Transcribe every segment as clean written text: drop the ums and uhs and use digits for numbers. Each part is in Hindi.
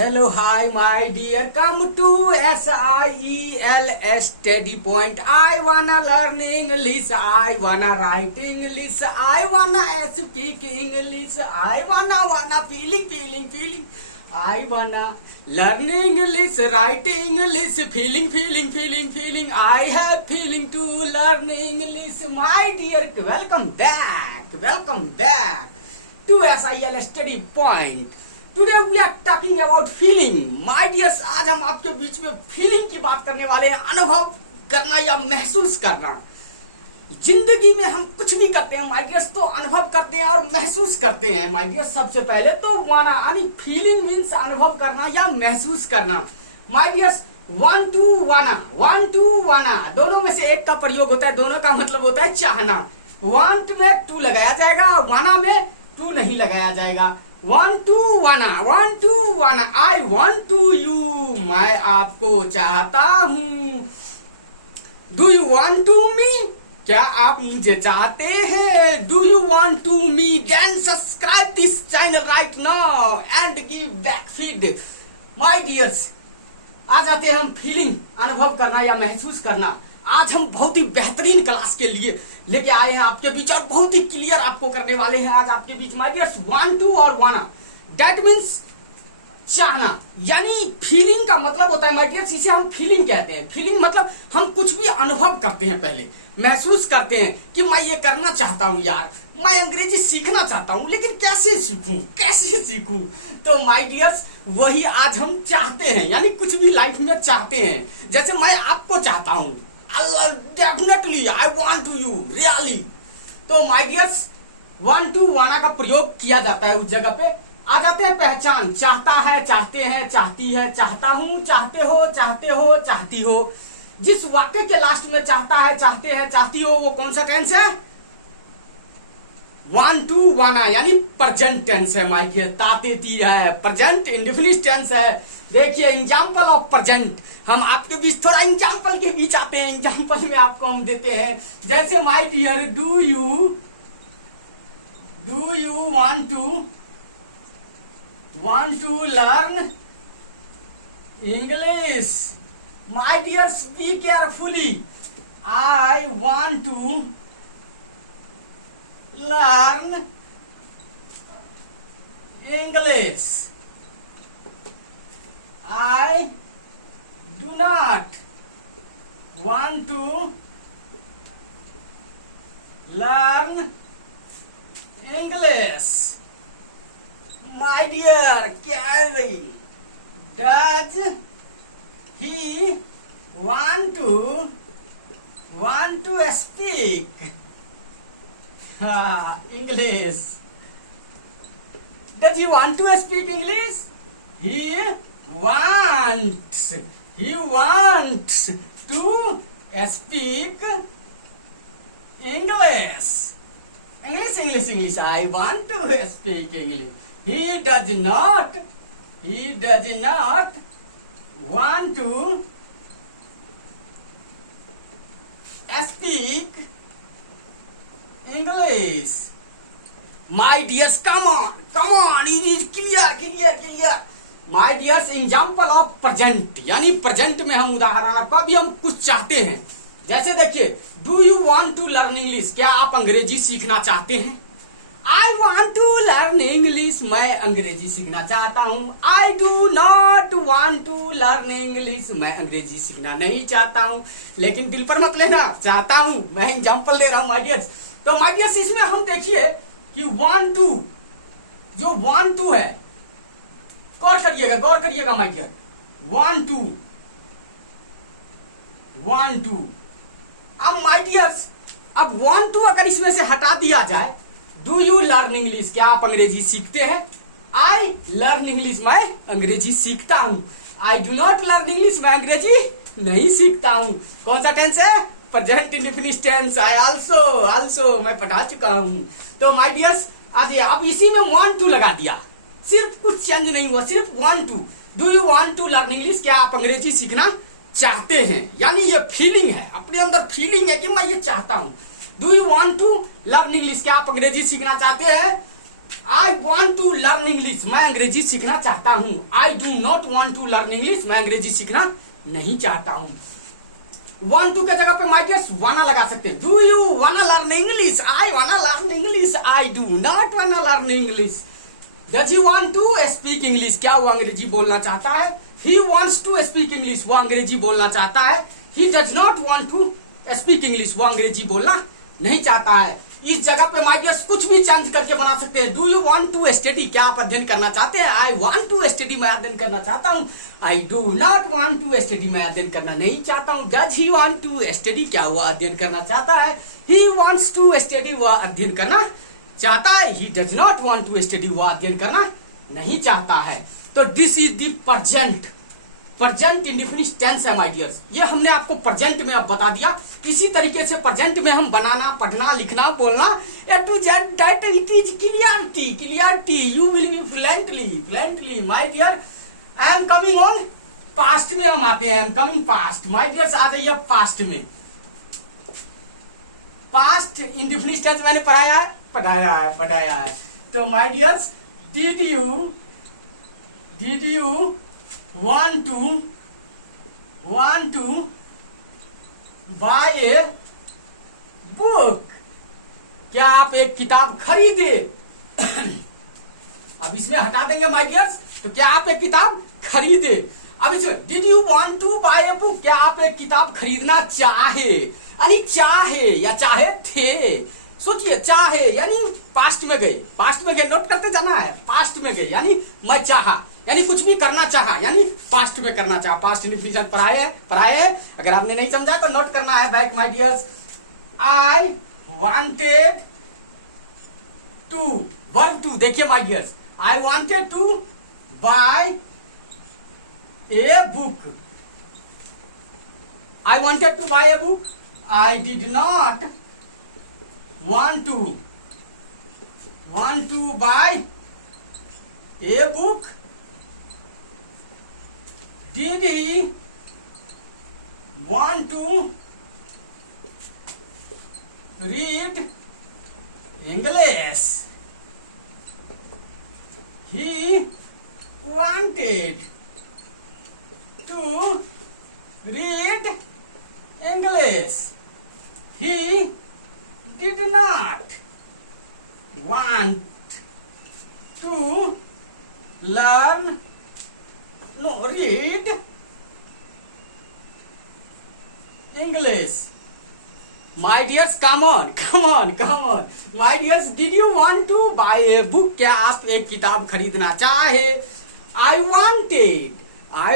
Hello, hi, my dear. Come to SIEL Study Point. I wanna learn English. I wanna write English. I wanna speak English. I wanna feeling. I wanna learn English, write English, feeling. I have feeling to learn English. My dear, welcome back to SIEL Study Point. Today we are talking about feeling. My dears, आज हम आपके बीच में फीलिंग की बात करने वाले हैं। अनुभव करना या महसूस करना। जिंदगी में हम कुछ भी करते हैं माय डियर्स, तो अनुभव करते हैं और महसूस करते हैं माय डियर्स। सबसे पहले तो वाना यानी फीलिंग मीन्स अनुभव करना या महसूस करना। माय डियर्स, वन टू वाना दोनों में से एक का प्रयोग होता है। दोनों का मतलब होता है चाहना। वांट में टू लगाया जाएगा, वाना में टू नहीं लगाया जाएगा। वन टू वाना, आई वॉन्ट टू यू, मैं आपको चाहता हूँ। Do you want to me, क्या आप मुझे चाहते हैं? Do you want to me? Then subscribe this channel right now and give back feed. My dears, आज आते हैं हम फीलिंग, अनुभव करना या महसूस करना। आज हम बहुत ही बेहतरीन क्लास के लिए लेके आए हैं आपके बीच और बहुत ही क्लियर आपको करने वाले हैं आज आपके बीच। माय डियर्स, वांट टू और वाना, दैट मीन्स चाहना, यानी फीलिंग का मतलब होता है माय डियर्स, इसे हम फीलिंग कहते हैं। फीलिंग मतलब हम कुछ भी अनुभव करते हैं, पहले महसूस करते हैं कि मैं ये करना चाहता हूँ यार, मैं अंग्रेजी सीखना चाहता हूँ, लेकिन कैसे सीखूं। तो माय डियर्स, वही आज हम चाहते हैं, यानी कुछ भी लाइफ में चाहते हैं। जैसे मैं आपको चाहता हूँ, definitely I want to you really. तो my dears, want to wanna का प्रयोग किया जाता है उस जगह पे। आ जाते हैं पहचान, चाहता है, चाहते हैं, चाहती है, चाहता हूं, चाहते हो, चाहती हो। जिस वाक्य के लास्ट में चाहता है, चाहते हैं, चाहती हो, वो कौन सा टेंस है? वांट टू वाना, यानी प्रेजेंट टेंस है। माय डियर, ताते तीर है, प्रेजेंट इंडेफिनिट टेंस है। देखिए एग्जाम्पल ऑफ प्रेजेंट, हम आपके बीच थोड़ा एग्जाम्पल के बीच आते हैं। एग्जाम्पल में आपको हम देते हैं, जैसे my dear, do you want to learn English? My dears, be carefully. I want to learn English. I do not want to learn English. My dear, Carrie, does he want to speak English? Does he want to speak English? He wants to speak English. English. I want to speak English. He does not want to speak English. My dears, come on, it is clear. My dears, example of present, यानी प्रेजेंट में हम उदाहरण आपको, अभी हम कुछ चाहते हैं। जैसे देखिए, do you want to learn English, क्या आप अंग्रेजी सीखना चाहते हैं? I want to learn English, मैं अंग्रेजी सीखना चाहता हूँ। I do not want to learn English, मैं अंग्रेजी सीखना नहीं चाहता हूँ। लेकिन दिल पर मत लेना, चाहता हूँ, मैं एग्जाम्पल दे रहा हूँ माय डियर्स। तो माय डियर्स, इसमें हम देखिए कि वांट टू, जो वांट टू है, गौर करिएगा माय डियर। वांट टू, अब माय डियर्स, अब वांट टू अगर इसमें से हटा दिया जाए, डू यू लर्न इंग्लिश, क्या आप अंग्रेजी सीखते हैं? आई लर्न इंग्लिश, मैं अंग्रेजी सीखता हूँ। I do not learn English, मैं अंग्रेजी नहीं सीखता हूँ। कौन सा टेंस है? Present indefinite tense. I also मैं पढ़ा चुका हूँ। तो माय डियर्स, आज अब इसी में वांट टू लगा दिया, सिर्फ कुछ चेंज नहीं हुआ, सिर्फ want to. Do you want to learn English, क्या आप अंग्रेजी सीखना चाहते हैं? यानी ये फीलिंग है, अपने अंदर फीलिंग है कि मैं ये चाहता हूँ। Do you want to learn English, क्या आप अंग्रेजी सीखना चाहते हैं? I want to learn English, मैं अंग्रेजी सीखना चाहता हूं। I do not want to learn English, मैं अंग्रेजी सीखना नहीं चाहता हूं। want to के जगह पे माय डियर्स वाना लगा सकते हैं। Do you wanna learn English, I wanna learn English, I do not wanna learn English. Does he want to speak English, क्या वो अंग्रेजी बोलना चाहता है। He wants to speak English, वो अंग्रेजी बोलना चाहता है। He does not want to speak English, वो अंग्रेजी बोलना नहीं चाहता है। इस जगह पे माय डियर्स कुछ भी चेंज करके बना सकते हैं। Do you want to study, क्या आप अध्ययन करना चाहते हैं। आई वांट टू स्टडी, मैं अध्ययन करना चाहता हूँ। I do not want to study, मैं अध्ययन करना नहीं चाहता हूँ। Does he want to study, क्या वह अध्ययन करना चाहता है। ही वांट्स टू स्टडी, वह अध्ययन करना चाहता है। He does not want to study, वह अध्ययन करना नहीं चाहता है। तो this is the present, present indefinite tense है माय डियर्स। ये हमने आपको प्रेजेंट में अब बता दिया। इसी तरीके से प्रेजेंट में हम बनाना, पढ़ना, लिखना, बोलना A to Z that it is clarity, clarity. You will be fluently, fluently my dear. I am coming on past में हम आते हैं। I am coming past my dears, आ जाइए पास्ट में। पास्ट इंडेफिनिट टेंस मैंने पढ़ाया है। तो my dears, did you want to buy a book, क्या आप एक किताब खरीदे। अब इसमें हटा देंगे माय डियर्स, तो क्या आप एक किताब खरीदे। अब इसमें did you want to buy a book, क्या आप एक किताब खरीदना चाहे, यानी चाहे या चाहे थे। सोचिए, चाहे यानी पास्ट में गए, पास्ट में गए, नोट करते जाना है। पास्ट में गए यानी मैं चाहा, यानी कुछ भी करना चाहा, यानी पास्ट में करना चाहा। पास्ट इंडेफिनिट पढ़ाए है। अगर आपने नहीं समझा तो नोट करना है back my dears. I wanted to, verb to, देखिए my dears, I wanted to buy a book. I wanted to buy a book, I did not want to buy a book. Did he want to read English? He wanted to read English. He did not want to read English. My dears, come on. My dears, did you want to buy a book? क्या आप एक किताब खरीदना चाहे। I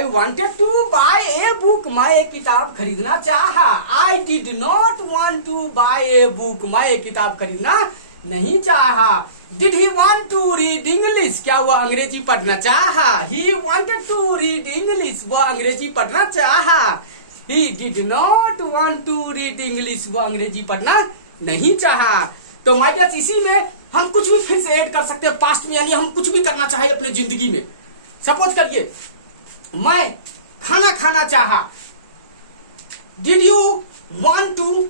wanted to buy a book, मैं एक किताब खरीदना चाहा। I did not want to buy a book, मैं एक किताब खरीदना नहीं चाहा। Did he want to read English, क्या वह अंग्रेजी पढ़ना चाहा। He wanted to read English, वह अंग्रेजी पढ़ना चाहा। He did not want to read English, वह अंग्रेजी पढ़ना नहीं चाहा। तो माय डियर्स, इसी में हम कुछ भी फिर से ऐड कर सकते हैं पास्ट में, यानी हम कुछ भी करना चाहे अपने जिंदगी में। सपोज करिए, मैं खाना खाना चाहा। Did you want to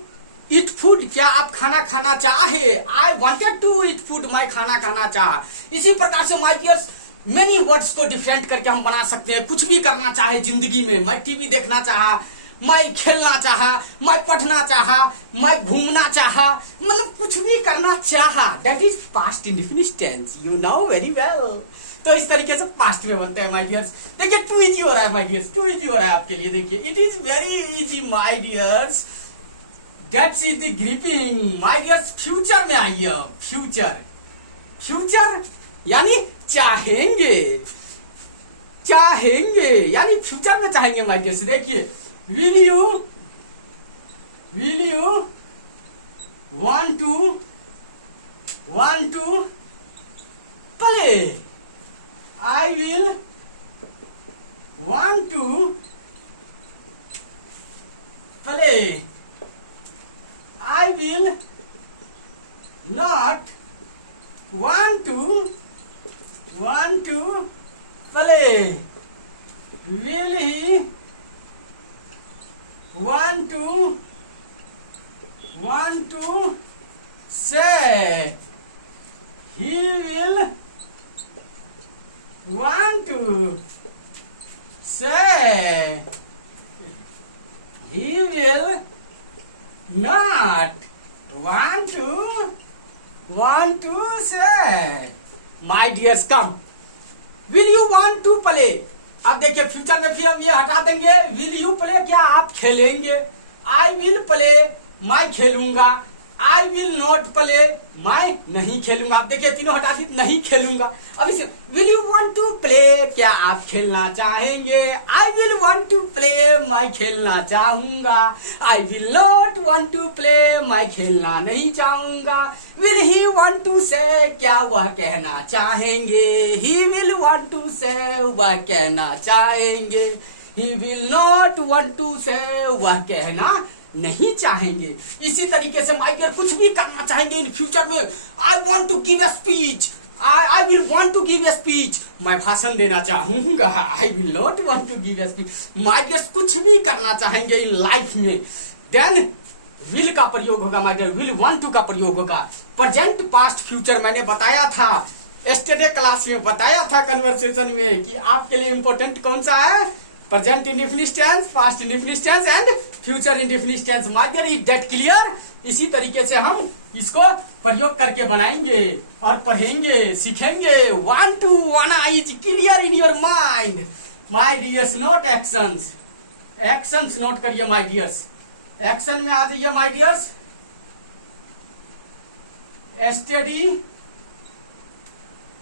eat food, क्या आप खाना खाना चाहे। I wanted to eat food, मैं खाना खाना चाहा। इसी प्रकार से माय डियर्स मेनी वर्ड्स को डिफरेंट करके हम बना सकते हैं। कुछ भी करना चाहे जिंदगी में, मैं टीवी देखना चाहा, मैं खेलना चाहा, मैं पढ़ना चाहा, मैं घूमना चाहा, मतलब कुछ भी करना चाहा। That is past indefinite tense, you know very well. तो इस तरीके से पास्ट में बनते हैं माय डियर्स। देखिए टू इजी हो रहा है माय डियर्स, टू इजी हो रहा है आपके लिए। देखिए it is very easy my dears. That's is the gripping my dears. Future में आइए, फ्यूचर यानी चाहेंगे, यानी फ्यूचर में चाहेंगे माय डियर्स। देखिए, will you want to play, I will want to play, I will not want to play. Will he want to say he will want to say, he will not want to say. My dears, come. Will you want to play? अब देखिए फ्यूचर में फिर हम ये हटा देंगे. Will you play? क्या आप खेलेंगे? I will play, मैं खेलूंगा. I will not play, मैं नहीं खेलूंगा. आप देखिए तीनों हटा दी, नहीं खेलूंगा. अब इसे will you want to play? क्या आप खेलना चाहेंगे? I will want to play, मैं खेलना चाहूंगा. I will not want to play, मैं खेलना नहीं चाहूंगा. Will he want to say? क्या वह कहना चाहेंगे? He will want to say, वह कहना चाहेंगे. He will not want to say, वह कहना नहीं चाहेंगे. इसी तरीके से माय डियर कुछ भी करना चाहेंगे इन फ्यूचर में. I want to give a speech, I will want to give a speech, मैं भाषण देना चाहूंगा. I will not want to give a speech. My dear कुछ भी करना चाहेंगे इन लाइफ में. देन विल का प्रयोग होगा my dear, will want to का प्रयोग होगा. प्रेजेंट पास्ट फ्यूचर मैंने बताया था, यस्टरडे क्लास में बताया था कन्वर्सेशन में कि आपके लिए इंपॉर्टेंट कौन सा है. Present indefinite tense, past indefinite tense and future indefinite tense. My dear is that clear? इसी तरीके से हम इसको प्रयोग करके बनाएंगे और पढ़ेंगे, सीखेंगे. वांट टू, वाना is clear in your mind. My dears not actions. Actions note करिए माय डियर्स. एक्शन में आ जाइए my dears. Study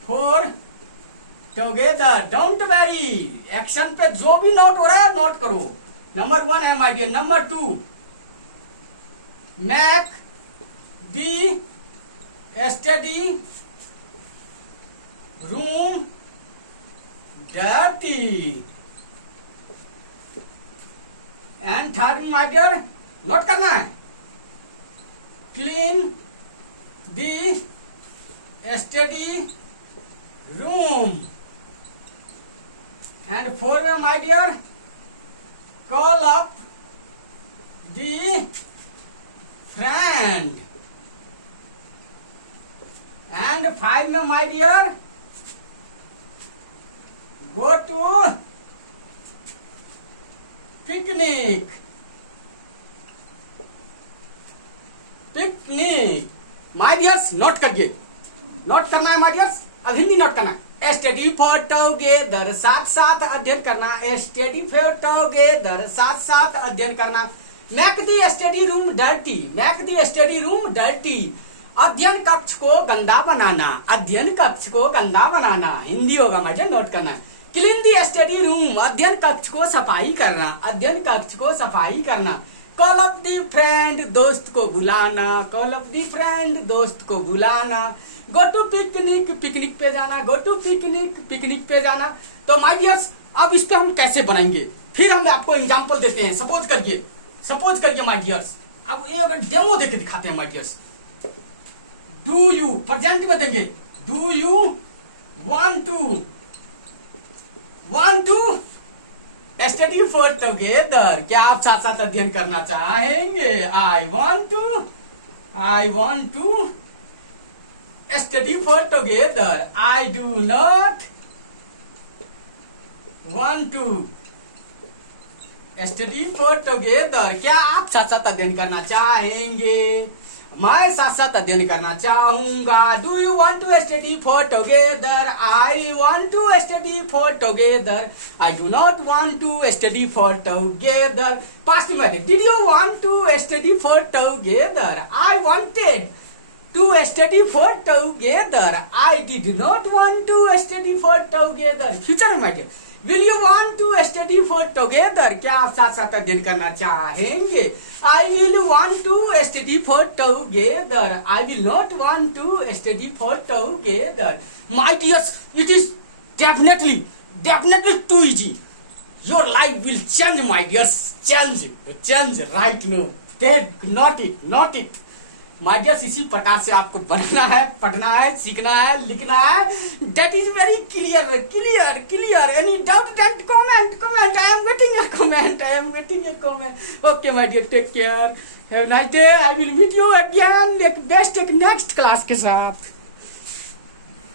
for together. Don't very. Action पे जो भी नोट हो रहा है नोट करो. नंबर 1 है my dear. Number 2, make the study room dirty. And third my dear note करना है, clean the study room. And 4 में my dear, call up the friend. And 5 में my dear, go to picnic. Picnic. My dears, note करिए. नोट करना है my dears. अब हिंदी नोट करना है. स्टडी फॉर टुगेदर, साथ साथ अध्ययन करना. स्टडी फॉर टुगेदर, साथ साथ अध्ययन करना. Make the study room dirty. Make the study room dirty, अध्ययन कक्ष को गंदा बनाना. अध्ययन कक्ष को गंदा बनाना हिंदी होगा मुझे नोट करना. क्लीन दी स्टडी रूम, अध्ययन कक्ष को सफाई करना. अध्ययन कक्ष को सफाई करना. कॉल ऑफ दी फ्रेंड, दोस्त को बुलाना. कॉल ऑफ दी फ्रेंड, दोस्त को बुलाना. गो टू पिकनिक, पिकनिक पे जाना. गो टू पिकनिक, पिकनिक पे जाना. तो माय डियर्स अब इस पे हम कैसे बनाएंगे, फिर हम आपको एग्जांपल देते हैं. सपोज करिए माय डियर्स, अब ये अगर डेमो देके दिखाते हैं my dears. Do you, present में देंगे. Do you want to study for together. क्या आप साथ साथ अध्ययन करना चाहेंगे? I want to study for together. I do not want to study for together. क्या आप साथ साथ अध्ययन करना चाहेंगे? मैं साथ साथ अध्ययन करना चाहूंगा. Do you want to study for together? I want to study for together. I do not want to study for together. Past में did you want to study for together? I wanted to study for together. I did not want to study for together. Future में क्या? Will you want to study for together? क्या आप साथ साथ अध्ययन करना चाहेंगे? I will want to study for together. I will not want to study for together. My dears, it is definitely too easy. Your life will change, my dears. Change right now. Not it. My dears इसी प्रकार से आपको बनना है, पढ़ना है, सीखना है, लिखना है. That is very clear. Any doubt that comment. I am getting a comment. Okay my dear, take care, have a nice day. I will meet you again एक नेक्स्ट क्लास के साथ.